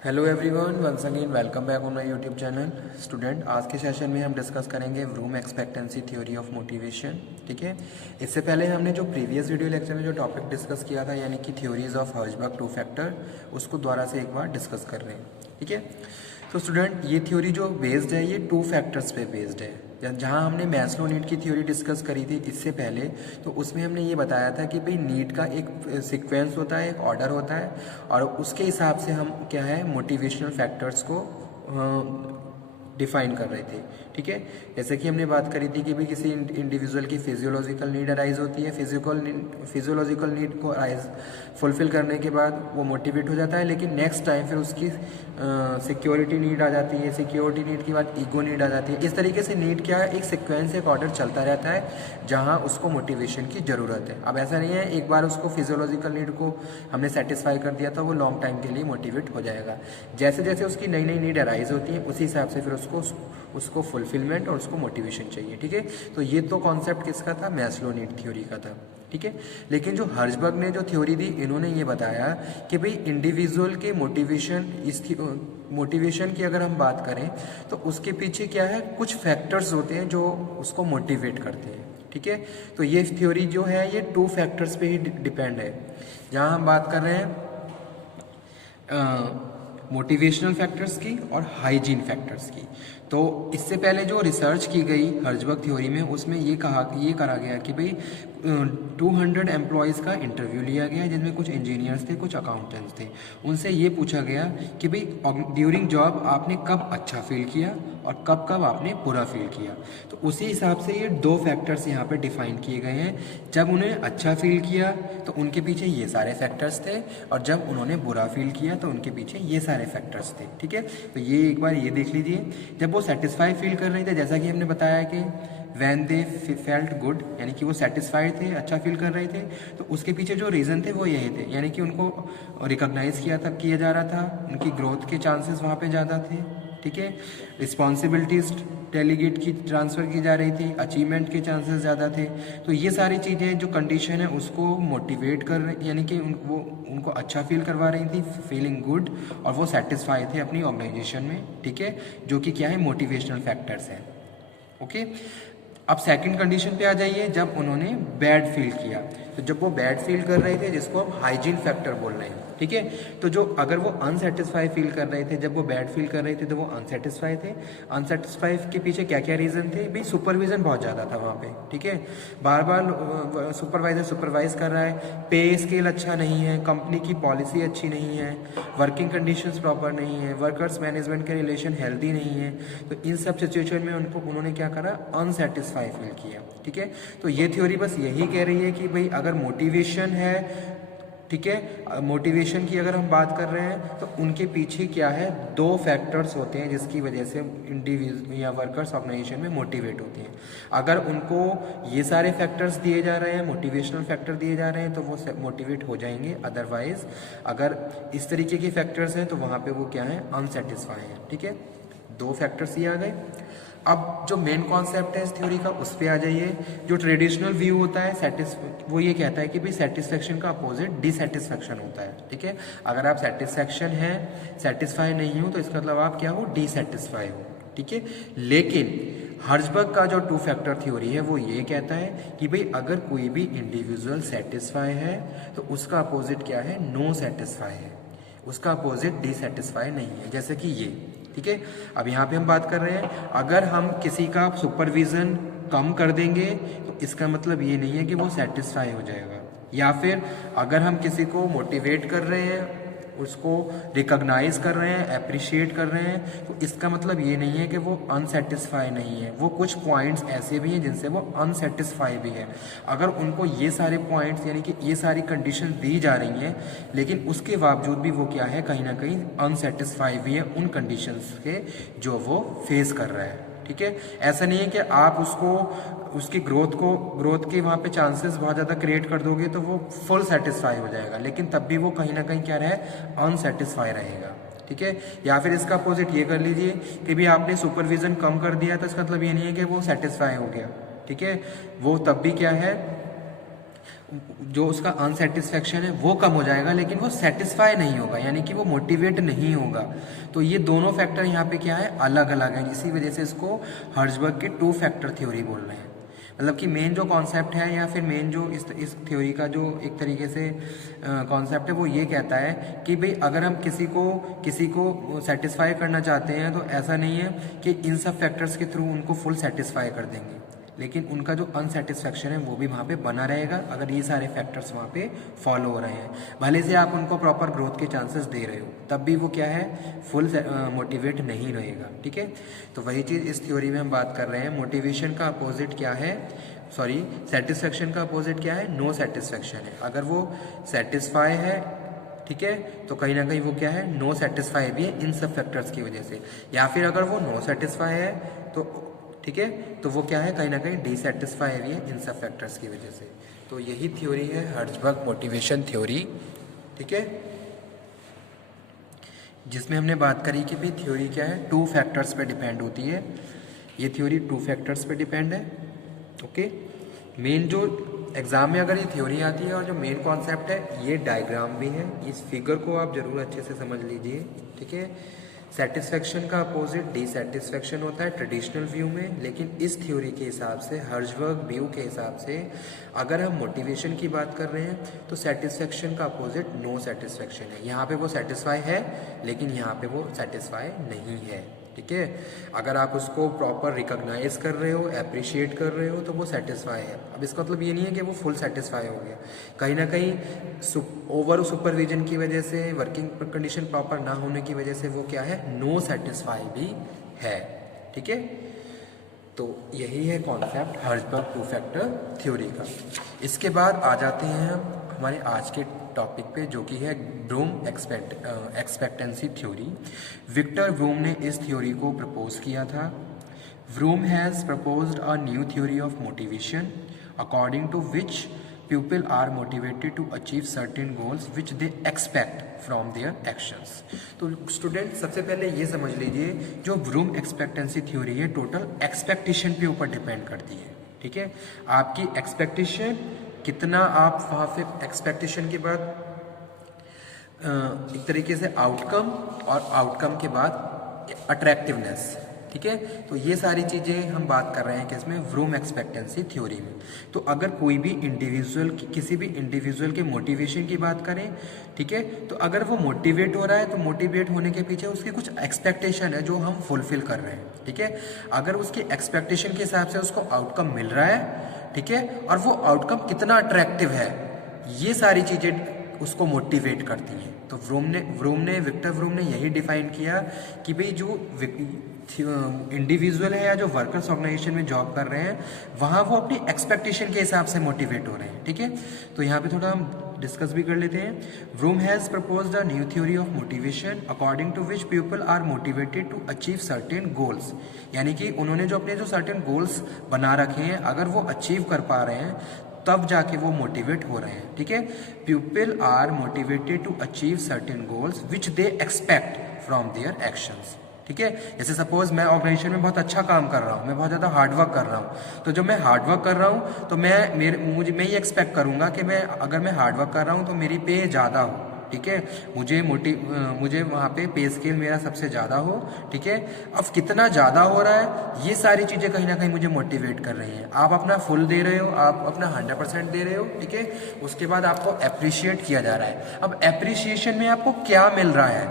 Hello everyone, once again welcome back on my YouTube channel. Student, आज के session में हम डिस्कस करेंगे Vroom expectancy theory of motivation. ठीक है, इससे पहले हमने जो प्रीवियस वीडियो लेक्चर में जो टॉपिक डिस्कस किया था, यानी कि theories of Herzberg two factor, उसको दोबारा से एक बार डिस्कस कर रहे हैं। ठीक है, तो स्टूडेंट, ये थ्योरी जो बेस्ड है ये टू फैक्टर्स पे बेस्ड है। जहाँ हमने मैस्लो नीड की थ्योरी डिस्कस करी थी इससे पहले, तो उसमें हमने ये बताया था कि भाई नीड का एक सीक्वेंस होता है, एक ऑर्डर होता है, और उसके हिसाब से हम क्या है मोटिवेशनल फैक्टर्स को डिफाइन कर रहे थे। ठीक है, जैसे कि हमने बात करी थी कि भाई किसी इंडिविजुअल की फिजियोलॉजिकल नीड अराइज होती है, फिजियोलॉजिकल नीड को फुलफिल करने के बाद वो मोटिवेट हो जाता है, लेकिन नेक्स्ट टाइम फिर उसकी सिक्योरिटी नीड आ जाती है, सिक्योरिटी नीड के बाद ईगो नीड आ जाती है। इस तरीके से नीड क्या है, एक सिक्वेंस, एक ऑर्डर चलता रहता है जहाँ उसको मोटिवेशन की ज़रूरत है। अब ऐसा नहीं है एक बार उसको फिजियोलॉजिकल नीड को हमने सेटिस्फाई कर दिया तो वो लॉन्ग टाइम के लिए मोटिवेट हो जाएगा। जैसे जैसे उसकी नई नई नीड अराइज होती है उसी हिसाब से फिर उसको फुलफिलमेंट और उसको मोटिवेशन चाहिए। ठीक है, तो ये तो कॉन्सेप्ट किसका था, मैस्लो नीड थ्योरी का था। ठीक है, लेकिन जो हर्जबर्ग ने जो थ्योरी दी, इन्होंने ये बताया कि भाई इंडिविजुअल के मोटिवेशन की अगर हम बात करें तो उसके पीछे क्या है, कुछ फैक्टर्स होते हैं जो उसको मोटिवेट करते हैं। ठीक है, तो ये थ्योरी जो है ये टू फैक्टर्स पे ही डिपेंड है। जहाँ हम बात कर रहे हैं मोटिवेशनल फैक्टर्स की और हाइजीन फैक्टर्स की। तो इससे पहले जो रिसर्च की गई हर्जबर्ग थ्योरी में, उसमें ये करा गया कि भाई 200 एम्प्लॉयज़ का इंटरव्यू लिया गया, जिनमें कुछ इंजीनियर्स थे, कुछ अकाउंटेंट्स थे। उनसे ये पूछा गया कि भाई ड्यूरिंग जॉब आपने कब अच्छा फील किया और कब कब आपने बुरा फील किया। तो उसी हिसाब से ये दो फैक्टर्स यहाँ पे डिफाइन किए गए हैं। जब उन्हें अच्छा फील किया तो उनके पीछे ये सारे फैक्टर्स थे, और जब उन्होंने बुरा फील किया तो उनके पीछे ये सारे फैक्टर्स थे। ठीक है, तो ये एक बार ये देख लीजिए। जब वो सेटिस्फाई फील कर रहे थे, जैसा कि हमने बताया कि वैन दे फेल्ट गुड, यानी कि वो सेटिस्फाइड थे, अच्छा फील कर रहे थे, तो उसके पीछे जो रीज़न थे वो यही थे, यानी कि उनको रिकॉग्नाइज किया जा रहा था, उनकी ग्रोथ के चांसेस वहाँ पे ज़्यादा थे। ठीक है, रिस्पॉन्सिबिलिटीज डेलीगेट की ट्रांसफ़र की जा रही थी, अचीवमेंट के चांसेस ज़्यादा थे। तो ये सारी चीज़ें जो कंडीशन है उसको मोटिवेट कर रही, यानी कि उनको अच्छा फील करवा रही थी, फीलिंग गुड, और वो सेटिस्फाई थे अपनी ऑर्गेनाइजेशन में। ठीक है, जो कि क्या है, मोटिवेशनल फैक्टर्स हैं। ओके, अब सेकंड कंडीशन पे आ जाइए, जब उन्होंने बैड फील किया। तो जब वो बैड फील कर रहे थे, जिसको हम हाइजीन फैक्टर बोल रहे हैं। ठीक है, तो जो अगर वो अनसेटिस्फाई फील कर रहे थे, जब वो बैड फील कर रहे थे तो वो अनसेटिस्फाई थे। अनसेटिस्फाई के पीछे क्या क्या रीज़न थे, भाई सुपरविजन बहुत ज़्यादा था वहाँ पे। ठीक है, बार बार सुपरवाइजर सुपरवाइज कर रहा है, पे स्केल अच्छा नहीं है, कंपनी की पॉलिसी अच्छी नहीं है, वर्किंग कंडीशंस प्रॉपर नहीं है, वर्कर्स मैनेजमेंट के रिलेशन हेल्दी नहीं है। तो इन सब सिचुएशन में उन्होंने क्या करा, अनसेटिस्फाई फील किया। ठीक है, तो ये थ्योरी बस यही कह रही है कि भाई अगर मोटिवेशन है, ठीक है, मोटिवेशन की अगर हम बात कर रहे हैं तो उनके पीछे क्या है, दो फैक्टर्स होते हैं जिसकी वजह से इंडिविजुअल या वर्कर्स ऑर्गेनाइजेशन में मोटिवेट होते हैं। अगर उनको ये सारे फैक्टर्स दिए जा रहे हैं, मोटिवेशनल फैक्टर दिए जा रहे हैं, तो वो मोटिवेट हो जाएंगे। अदरवाइज अगर इस तरीके के फैक्टर्स हैं तो वहाँ पे वो क्या है, अनसेटिस्फाई है। ठीक है, दो फैक्टर्स ये आ गए। अब जो मेन कॉन्सेप्ट है इस थ्योरी का, उस पर आ जाइए। जो ट्रेडिशनल व्यू होता है वो ये कहता है कि भाई सेटिस्फेक्शन का अपोजिट डिससेटिस्फेक्शन होता है। ठीक है, अगर आप सेटिस्फेक्शन है, सेटिस्फाई नहीं हो, तो इसका मतलब आप क्या हो, डिससेटिस्फाई हो। ठीक है, लेकिन हर्जबर्ग का जो टू फैक्टर थ्योरी है वो ये कहता है कि भाई अगर कोई भी इंडिविजुअल सेटिस्फाई है तो उसका अपोजिट क्या है, नो सेटिस्फाई है, उसका अपोजिट डिससेटिस्फाई नहीं है। जैसे कि ये, ठीक है, अब यहाँ पे हम बात कर रहे हैं, अगर हम किसी का सुपरविजन कम कर देंगे तो इसका मतलब ये नहीं है कि वो सेटिस्फाई हो जाएगा। या फिर अगर हम किसी को मोटिवेट कर रहे हैं, उसको रिकॉग्नाइज कर रहे हैं, अप्रिशिएट कर रहे हैं, तो इसका मतलब ये नहीं है कि वो अनसेटिस्फाई नहीं है। वो कुछ पॉइंट्स ऐसे भी हैं जिनसे वो अनसेटिस्फाई भी है। अगर उनको ये सारे पॉइंट्स, यानी कि ये सारी कंडीशन दी जा रही हैं, लेकिन उसके बावजूद भी वो क्या है, कहीं ना कहीं अनसेटिस्फाई भी है उन कंडीशंस के जो वो फेस कर रहा है। ठीक है, ऐसा नहीं है कि आप उसकी ग्रोथ के वहाँ पे चांसेस बहुत ज़्यादा क्रिएट कर दोगे तो वो फुल सेटिस्फाई हो जाएगा, लेकिन तब भी वो कहीं ना कहीं क्या रहे, अनसेटिस्फाई रहेगा। ठीक है, या फिर इसका अपोजिट ये कर लीजिए कि भी आपने सुपरविजन कम कर दिया तो इसका मतलब ये नहीं है कि वो सेटिस्फाई हो गया। ठीक है, वो तब भी क्या है, जो उसका अनसेटिस्फैक्शन है वो कम हो जाएगा, लेकिन वो सेटिस्फाई नहीं होगा, यानी कि वो मोटिवेट नहीं होगा। तो ये दोनों फैक्टर यहाँ पे क्या है, अलग अलग है। इसी वजह से इसको हर्ट्जबर्ग के टू फैक्टर थ्योरी बोल रहे हैं। मतलब कि मेन जो कॉन्सेप्ट है या फिर मेन जो इस थ्योरी का जो एक तरीके से कॉन्सेप्ट है वो ये कहता है कि भाई अगर हम किसी को सेटिस्फाई करना चाहते हैं तो ऐसा नहीं है कि इन सब फैक्टर्स के थ्रू उनको फुल सेटिस्फाई कर देंगे, लेकिन उनका जो अनसेटिस्फैक्शन है वो भी वहाँ पे बना रहेगा अगर ये सारे फैक्टर्स वहाँ पे फॉलो हो रहे हैं। भले से आप उनको प्रॉपर ग्रोथ के चांसेस दे रहे हो, तब भी वो क्या है, फुल मोटिवेट नहीं रहेगा। ठीक है, तो वही चीज़ इस थ्योरी में हम बात कर रहे हैं। मोटिवेशन का अपोजिट क्या है, सॉरी सेटिस्फैक्शन का अपोजिट क्या है, नो सेटिस्फैक्शन है। अगर वो सेटिस्फाई है, ठीक है, तो कहीं ना कहीं वो क्या है, नो सेटिस्फाई भी है इन सब फैक्टर्स की वजह से। या फिर अगर वो नो सेटिस्फाई है तो ठीक है, तो वो क्या है, कहीं ना कहीं डिससेटिस्फाई भी है इन सब फैक्टर्स की वजह से। तो यही थ्योरी है हर्ट्जबर्ग मोटिवेशन थ्योरी। ठीक है, जिसमें हमने बात करी कि भाई थ्योरी क्या है, टू फैक्टर्स पे डिपेंड होती है। ये थ्योरी टू फैक्टर्स पे डिपेंड है। ओके, मेन जो एग्जाम में अगर ये थ्योरी आती है और जो मेन कॉन्सेप्ट है, ये डायग्राम भी है, इस फिगर को आप जरूर अच्छे से समझ लीजिए। ठीक है, सेटिस्फेक्शन का अपोजिट डिससेटिस्फेक्शन होता है ट्रेडिशनल व्यू में, लेकिन इस थ्योरी के हिसाब से, हर्ट्जबर्ग व्यू के हिसाब से, अगर हम मोटिवेशन की बात कर रहे हैं तो सेटिस्फेक्शन का अपोजिट नो सेटिस्फेक्शन है। यहाँ पे वो सेटिस्फाई है, लेकिन यहाँ पे वो सेटिस्फाई नहीं है। ठीक है, अगर आप उसको प्रॉपर रिकॉग्नाइज कर रहे हो, अप्रिशिएट कर रहे हो, तो वो सेटिस्फाई है। अब इसका मतलब ये नहीं है कि वो फुल सेटिस्फाई हो गया, कहीं ना कहीं ओवर सुपरविजन की वजह से, वर्किंग कंडीशन प्रॉपर ना होने की वजह से वो क्या है, नो सेटिस्फाई भी है। ठीक है, तो यही है कॉन्सेप्ट हर्ट्जबर्ग टू फैक्टर थ्योरी का। इसके बाद आ जाते हैं हम हमारे आज के टॉपिक पे, जो कि है Vroom expectancy theory. Victor Vroom ने इस थ्योरी को प्रपोज किया था। Vroom has proposed a new theory of motivation according to which people are motivated to achieve certain goals which they expect from their actions. तो student सबसे पहले ये समझ लीजिए, जो ब्रूम एक्सपेक्टेंसी थ्योरी है टोटल एक्सपेक्टेशन पे ऊपर डिपेंड करती है। ठीक है, आपकी एक्सपेक्टेशन कितना, आप वहाँ पे एक्सपेक्टेशन के बाद एक तरीके से आउटकम, और आउटकम के बाद अट्रैक्टिवनेस। ठीक है, तो ये सारी चीज़ें हम बात कर रहे हैं किसमें, ब्रूम एक्सपेक्टेंसी थ्योरी में। तो अगर कोई भी इंडिविजुअल, किसी भी इंडिविजुअल के मोटिवेशन की बात करें, ठीक है, तो अगर वो मोटिवेट हो रहा है तो मोटिवेट होने के पीछे उसकी कुछ एक्सपेक्टेशन है जो हम फुलफिल कर रहे हैं। ठीक है, अगर उसकी एक्सपेक्टेशन के हिसाब से उसको आउटकम मिल रहा है, ठीक है, और वो आउटकम कितना अट्रैक्टिव है, ये सारी चीज़ें उसको मोटिवेट करती हैं। तो विक्टर ब्रूम ने यही डिफाइन किया कि भाई जो इंडिविजुअल है या जो वर्कर्स ऑर्गेनाइजेशन में जॉब कर रहे हैं, वहाँ वो अपनी एक्सपेक्टेशन के हिसाब से मोटिवेट हो रहे हैं। ठीक है, तो यहाँ पे थोड़ा हम डिस्कस भी कर लेते हैं। Vroom has proposed a new theory of motivation according to which people are motivated to achieve certain goals. यानी कि उन्होंने जो अपने जो सर्टेन गोल्स बना रखे हैं, अगर वो अचीव कर पा रहे हैं तब जाके वो मोटिवेट हो रहे हैं। ठीक है, people are motivated to achieve certain goals which they expect from their actions. ठीक है, जैसे सपोज मैं ऑर्गेनाइजेशन में बहुत अच्छा काम कर रहा हूँ, मैं बहुत ज़्यादा हार्डवर्क कर रहा हूँ, तो जब मैं हार्डवर्क कर रहा हूँ तो मैं ये एक्सपेक्ट करूँगा कि अगर मैं हार्डवर्क कर रहा हूँ तो मेरी पे ज़्यादा हो। ठीक है, मुझे वहाँ पे पे स्केल मेरा सबसे ज़्यादा हो। ठीक है, अब कितना ज़्यादा हो रहा है, ये सारी चीज़ें कहीं ना कहीं मुझे मोटिवेट कर रही हैं। आप अपना फुल दे रहे हो, आप अपना 100% दे रहे हो। ठीक है, उसके बाद आपको अप्रिशिएट किया जा रहा है। अब अप्रिशिएशन में आपको क्या मिल रहा है,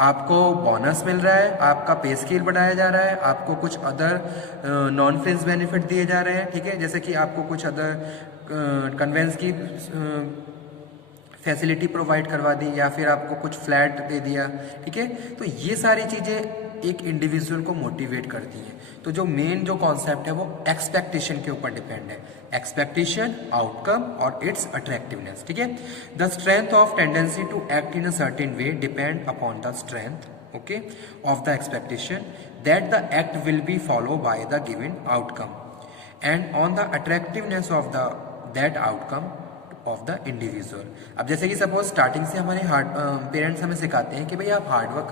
आपको बोनस मिल रहा है, आपका पे स्केल बढ़ाया जा रहा है, आपको कुछ अदर नॉन फ्रिंज बेनिफिट दिए जा रहे हैं। ठीक है, जैसे कि आपको कुछ अदर कन्वेंस की फैसिलिटी प्रोवाइड करवा दी, या फिर आपको कुछ फ्लैट दे दिया। ठीक है, तो ये सारी चीज़ें एक इंडिविजुअल को मोटिवेट करती हैं। तो जो मेन जो कॉन्सेप्ट है वो एक्सपेक्टेशन के ऊपर डिपेंड है, एक्सपेक्टेशन, आउटकम और इट्स अट्रैक्टिवनेस। ठीक है, the strength of tendency to act in a certain way depend upon the strength, okay, of the expectation that the act will be follow by the given outcome and on the attractiveness of the that outcome of the individual. अब जैसे कि suppose starting से हमारे parents हमें सिखाते हैं कि भाई आप हार्डवर्क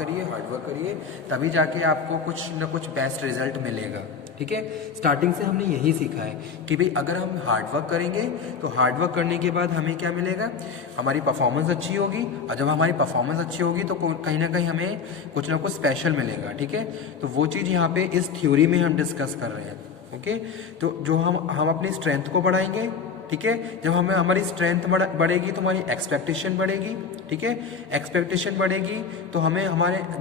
करिए, तभी जाके आपको कुछ न कुछ बेस्ट रिजल्ट मिलेगा। ठीक है। स्टार्टिंग से हमने यही सीखा है कि भाई अगर हम हार्डवर्क करेंगे तो हार्डवर्क करने के बाद हमें क्या मिलेगा, हमारी परफॉर्मेंस अच्छी होगी, और जब हमारी परफॉर्मेंस अच्छी होगी तो कहीं ना कहीं हमें कुछ ना कुछ स्पेशल मिलेगा। ठीक है, तो वो चीज़ यहाँ पे इस थ्योरी में हम डिस्कस कर रहे हैं। ओके, तो जो हम अपनी स्ट्रेंथ को बढ़ाएंगे, ठीक है, जब हमें हमारी स्ट्रेंथ बढ़ेगी तो हमारी एक्सपेक्टेशन बढ़ेगी। ठीक है, एक्सपेक्टेशन बढ़ेगी तो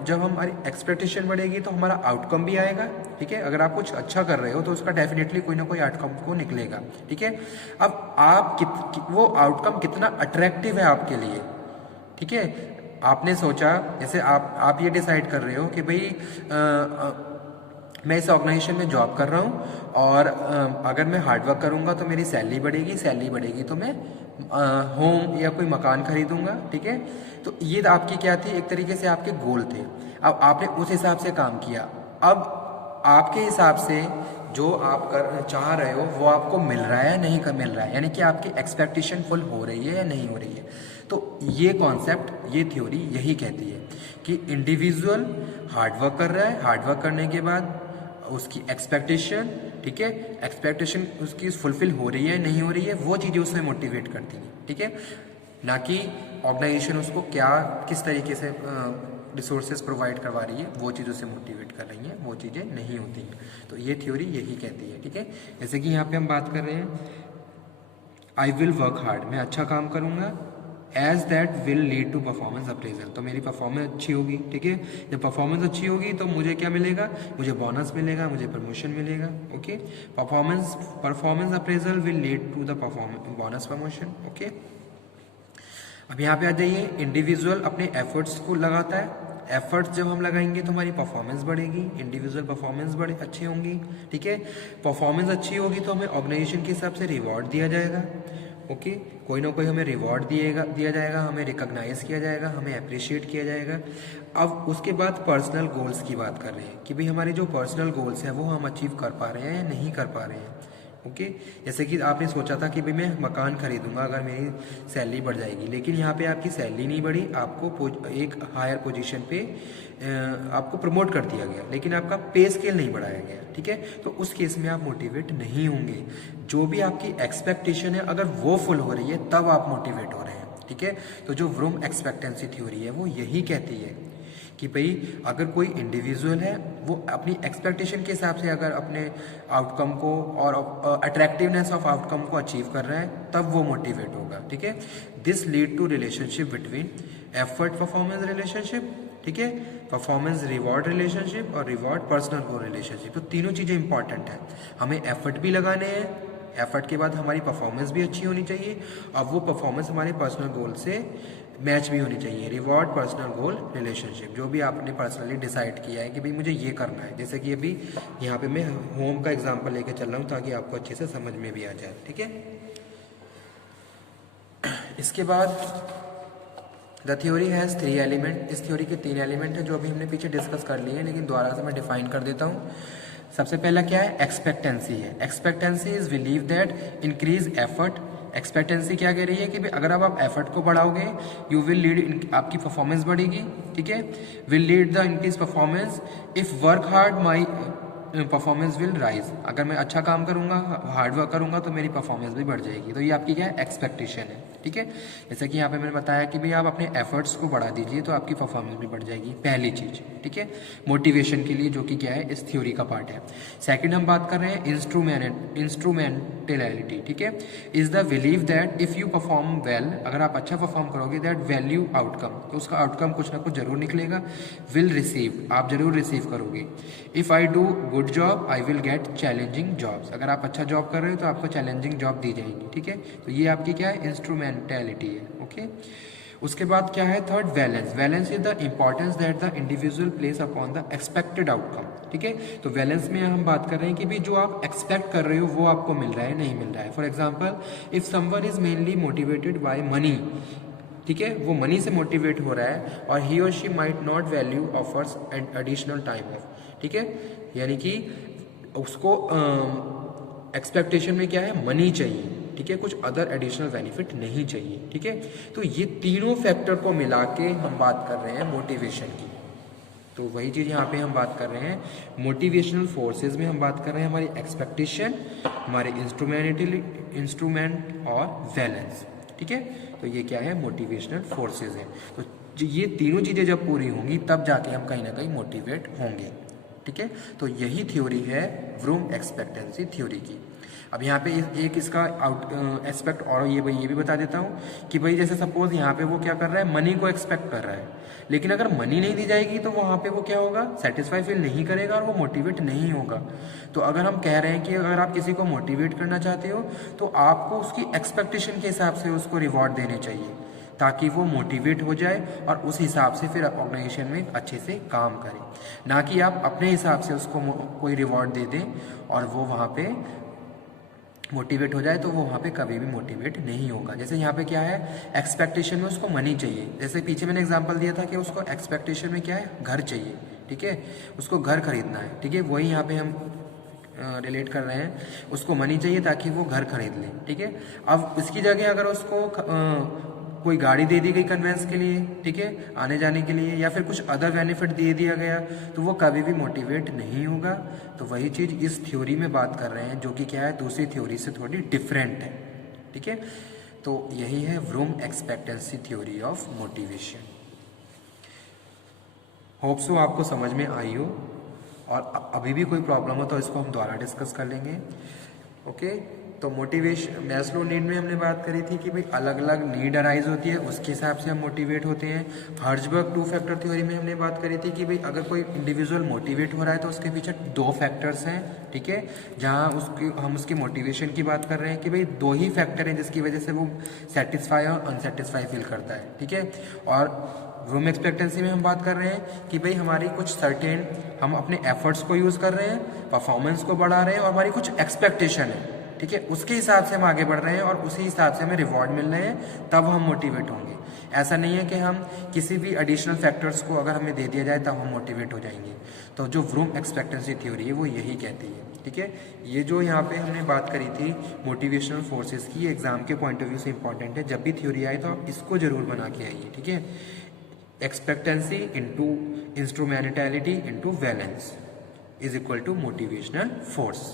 जब हमारी एक्सपेक्टेशन बढ़ेगी तो हमारा आउटकम भी आएगा। ठीक है, अगर आप कुछ अच्छा कर रहे हो तो उसका डेफिनेटली कोई ना कोई आउटकम को निकलेगा। ठीक है, अब वो आउटकम कितना अट्रैक्टिव है आपके लिए। ठीक है, आपने सोचा, जैसे आप ये डिसाइड कर रहे हो कि भाई मैं इस ऑर्गेनाइजेशन में जॉब कर रहा हूँ और अगर मैं हार्डवर्क करूँगा तो मेरी सैलरी बढ़ेगी तो मैं होम या कोई मकान खरीदूंगा। ठीक है, तो ये आपकी क्या थी, एक तरीके से आपके गोल थे। अब आपने उस हिसाब से काम किया। अब आपके हिसाब से जो आप चाह रहे हो वो आपको मिल रहा है या नहीं मिल रहा है, यानी कि आपकी एक्सपेक्टेशन फुल हो रही है या नहीं हो रही है। तो ये कॉन्सेप्ट, ये थ्योरी यही कहती है कि इंडिविजुअल हार्डवर्क कर रहा है, हार्डवर्क करने के बाद उसकी एक्सपेक्टेशन, ठीक है, एक्सपेक्टेशन उसकी फुलफिल हो रही है नहीं हो रही है, वो चीज़ें उसमें मोटिवेट करती हैं। ठीक है, ना कि ऑर्गेनाइजेशन उसको किस तरीके से रिसोर्सेज प्रोवाइड करवा रही है, वो चीज़ उसे मोटिवेट कर रही हैं, वो चीज़ें नहीं होती हैं। तो ये थ्योरी यही कहती है। ठीक है, जैसे कि यहाँ पे हम बात कर रहे हैं, आई विल वर्क हार्ड, मैं अच्छा काम करूँगा, as that will lead to performance appraisal, तो मेरी परफॉर्मेंस अच्छी होगी। ठीक है, जब परफॉर्मेंस अच्छी होगी तो मुझे क्या मिलेगा, मुझे बोनस मिलेगा, मुझे प्रमोशन मिलेगा। Okay, performance appraisal will lead to the bonus promotion. Okay, अब यहाँ पे आ जाइए, इंडिविजुअल अपने एफर्ट्स को लगाता है, एफर्ट्स जब हम लगाएंगे तो हमारी परफॉर्मेंस बढ़ेगी, इंडिविजुअल परफॉर्मेंस अच्छी होंगी। ठीक है, परफॉर्मेंस अच्छी होगी तो हमें ऑर्गेनाइजेशन के हिसाब से रिवॉर्ड दिया जाएगा। ओके, कोई ना कोई हमें रिवॉर्ड दिया जाएगा, हमें रिकॉग्नाइज किया जाएगा, हमें अप्रिशिएट किया जाएगा। अब उसके बाद पर्सनल गोल्स की बात कर रहे हैं कि भाई हमारे जो पर्सनल गोल्स हैं वो हम अचीव कर पा रहे हैं या नहीं कर पा रहे हैं। ओके, जैसे कि आपने सोचा था कि भाई मैं मकान खरीदूंगा अगर मेरी सैलरी बढ़ जाएगी, लेकिन यहाँ पे आपकी सैलरी नहीं बढ़ी, आपको एक हायर पोजीशन पे आपको प्रमोट कर दिया गया, लेकिन आपका पे स्केल नहीं बढ़ाया गया। ठीक है, तो उस केस में आप मोटिवेट नहीं होंगे। जो भी आपकी एक्सपेक्टेशन है अगर वो फुल हो रही है तब आप मोटिवेट हो रहे हैं। ठीक है, तो जो व्रूम एक्सपेक्टेंसी थ्योरी है वो यही कहती है कि भाई अगर कोई इंडिविजुअल है वो अपनी एक्सपेक्टेशन के हिसाब से अगर अपने आउटकम को और अट्रैक्टिवनेस ऑफ आउटकम को अचीव कर रहा है तब वो मोटिवेट होगा। ठीक है, this lead to relationship between effort performance relationship, ठीक है, परफॉर्मेंस रिवॉर्ड रिलेशनशिप और रिवॉर्ड पर्सनल गोल रिलेशनशिप। तो तीनों चीज़ें इंपॉर्टेंट हैं, हमें एफर्ट भी लगाने हैं, एफर्ट के बाद हमारी परफॉर्मेंस भी अच्छी होनी चाहिए, अब वो परफॉर्मेंस हमारे पर्सनल गोल से मैच भी होनी चाहिए। रिवॉर्ड पर्सनल गोल रिलेशनशिप, जो भी आपने पर्सनली डिसाइड किया है कि भाई मुझे ये करना है, जैसे कि अभी यहाँ पे मैं होम का एग्जांपल लेके चल रहा हूँ ताकि आपको अच्छे से समझ में भी आ जाए। ठीक है, इसके बाद द थ्योरी हैज़ 3 एलिमेंट, इस थ्योरी के 3 एलिमेंट हैं जो अभी हमने पीछे डिस्कस कर लिए हैं, लेकिन दोबारा से मैं डिफाइन कर देता हूँ। सबसे पहला क्या है, एक्सपेक्टेंसी है। Expectancy is believe that increase effort. Expectancy क्या कह रही है कि भाई अगर आप एफर्ट को बढ़ाओगे यू विल लीड, आपकी परफॉर्मेंस बढ़ेगी। ठीक है, will lead the increase performance, if work hard my performance will rise, अगर मैं अच्छा काम करूंगा, हार्ड वर्क करूंगा तो मेरी परफॉर्मेंस भी बढ़ जाएगी। तो ये आपकी क्या है, एक्सपेक्टेशन है। ठीक है, जैसे कि यहाँ पे मैंने बताया कि भाई आप अपने एफर्ट्स को बढ़ा दीजिए तो आपकी परफॉर्मेंस भी बढ़ जाएगी, पहली चीज। ठीक है, मोटिवेशन के लिए, जो कि क्या है, इस थ्योरी का पार्ट है। सेकंड हम बात कर रहे हैं इंस्ट्रूमेंटेलिटी। ठीक है, is the believe that if you perform well, अगर आप अच्छा परफॉर्म करोगे, दैट वैल्यू आउटकम, तो उसका आउटकम कुछ ना कुछ जरूर निकलेगा। विल रिसीव, आप जरूर रिसीव करोगे। If I do good job I will get challenging jobs, अगर आप अच्छा जॉब कर रहे हो तो आपको चैलेंजिंग जॉब दी जाएगी। ठीक है, तो ये आपकी क्या है, इंस्ट्रूमेंटेलिटी है। ओके, उसके बाद क्या है, third valence. Valence is the importance that the individual place upon the expected outcome. ठीक है, तो वैलेंस में हम बात कर रहे हैं कि भाई जो आप एक्सपेक्ट कर रहे हो वो आपको मिल रहा है नहीं मिल रहा है। For example, if someone is mainly motivated by money, ठीक है, वो मनी से मोटिवेट हो रहा है और ही और she might not value offers additional time of. ठीक है, यानी कि उसको एक्सपेक्टेशन में क्या है, मनी चाहिए। ठीक है, कुछ अदर एडिशनल बेनिफिट नहीं चाहिए। ठीक है, तो ये तीनों फैक्टर को मिला के हम बात कर रहे हैं मोटिवेशन की। तो वही चीज़ यहाँ पे हम बात कर रहे हैं। मोटिवेशनल फोर्सेस में हम बात कर रहे हैं हमारी एक्सपेक्टेशन, हमारे इंस्ट्रूमेंट और वैलेंस। ठीक है, तो ये क्या है, मोटिवेशनल फोर्सेस है। तो ये तीनों चीज़ें जब पूरी होंगी तब जाके हम कहीं ना कहीं मोटिवेट होंगे। ठीक है, तो यही थ्योरी है व्रूम एक्सपेक्टेंसी थ्योरी की। अब यहाँ पे एक इसका एस्पेक्ट और ये भी बता देता हूँ कि भाई जैसे सपोज यहाँ पे वो क्या कर रहा है, मनी को एक्सपेक्ट कर रहा है, लेकिन अगर मनी नहीं दी जाएगी तो वहाँ पे वो क्या होगा, सेटिस्फाई फील नहीं करेगा और वो मोटिवेट नहीं होगा। तो अगर हम कह रहे हैं कि अगर आप किसी को मोटिवेट करना चाहते हो तो आपको उसकी एक्सपेक्टेशन के हिसाब से उसको रिवॉर्ड देने चाहिए, ताकि वो मोटिवेट हो जाए और उस हिसाब से फिर ऑर्गेनाइजेशन में अच्छे से काम करे, ना कि आप अपने हिसाब से उसको कोई रिवॉर्ड दे दें और वो वहाँ पे मोटिवेट हो जाए, तो वो वहाँ पे कभी भी मोटिवेट नहीं होगा। जैसे यहाँ पे क्या है, एक्सपेक्टेशन में उसको मनी चाहिए, जैसे पीछे मैंने एग्जांपल दिया था कि उसको एक्सपेक्टेशन में क्या है, घर चाहिए। ठीक है, उसको घर खरीदना है। ठीक है, वही यहाँ पे हम रिलेट कर रहे हैं, उसको मनी चाहिए ताकि वो घर खरीद ले। ठीक है, अब इसकी जगह अगर उसको कोई गाड़ी दे दी गई कन्वेंस के लिए, ठीक है, आने जाने के लिए, या फिर कुछ अदर बेनिफिट दे दिया गया, तो वो कभी भी मोटिवेट नहीं होगा। तो वही चीज़ इस थ्योरी में बात कर रहे हैं, जो कि क्या है, दूसरी थ्योरी से थोड़ी डिफरेंट है। ठीक है, तो यही है vroom expectancy theory of motivation. Hope so आपको समझ में आई हो, और अभी भी कोई प्रॉब्लम हो तो इसको हम दोबारा डिस्कस कर लेंगे। ओके, तो मोटिवेशन मैस्लो नीड में हमने बात करी थी कि भाई अलग अलग नीड अराइज होती है, उसके हिसाब से हम मोटिवेट होते हैं। हर्ट्जबर्ग 2 फैक्टर थ्योरी में हमने बात करी थी कि भाई अगर कोई इंडिविजुअल मोटिवेट हो रहा है तो उसके पीछे 2 फैक्टर्स हैं। ठीक है, जहाँ हम उसकी मोटिवेशन की बात कर रहे हैं कि भाई 2 ही फैक्टर हैं जिसकी वजह से वो सेटिस्फाई और अनसेटिस्फाई फील करता है। ठीक है, और रूम एक्सपेक्टेंसी में हम बात कर रहे हैं कि भाई हमारी कुछ सर्टेन, हम अपने एफर्ट्स को यूज़ कर रहे हैं, परफॉर्मेंस को बढ़ा रहे हैं, और हमारी कुछ एक्सपेक्टेशन है। ठीक है, उसके हिसाब से हम आगे बढ़ रहे हैं और उसी हिसाब से हमें रिवॉर्ड मिल रहे हैं, तब हम मोटिवेट होंगे। ऐसा नहीं है कि हम किसी भी एडिशनल फैक्टर्स को अगर हमें दे दिया जाए तब हम मोटिवेट हो जाएंगे। तो जो व्रूम एक्सपेक्टेंसी थ्योरी है वो यही कहती है। ठीक है, ये जो यहाँ पे हमने बात करी थी मोटिवेशनल फोर्सेस की, एग्जाम के पॉइंट ऑफ व्यू से इंपॉर्टेंट है। जब भी थ्योरी आए तो आप इसको जरूर बना के आइए। ठीक है, expectancy into instrumentality into valence is equal to motivational force,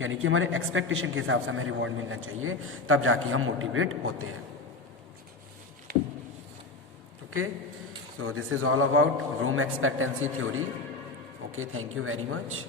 यानी कि हमारे एक्सपेक्टेशन के हिसाब से हमें रिवॉर्ड मिलना चाहिए, तब जाके हम मोटिवेट होते हैं। Okay, so this is all about room expectancy theory. Okay, thank you very much.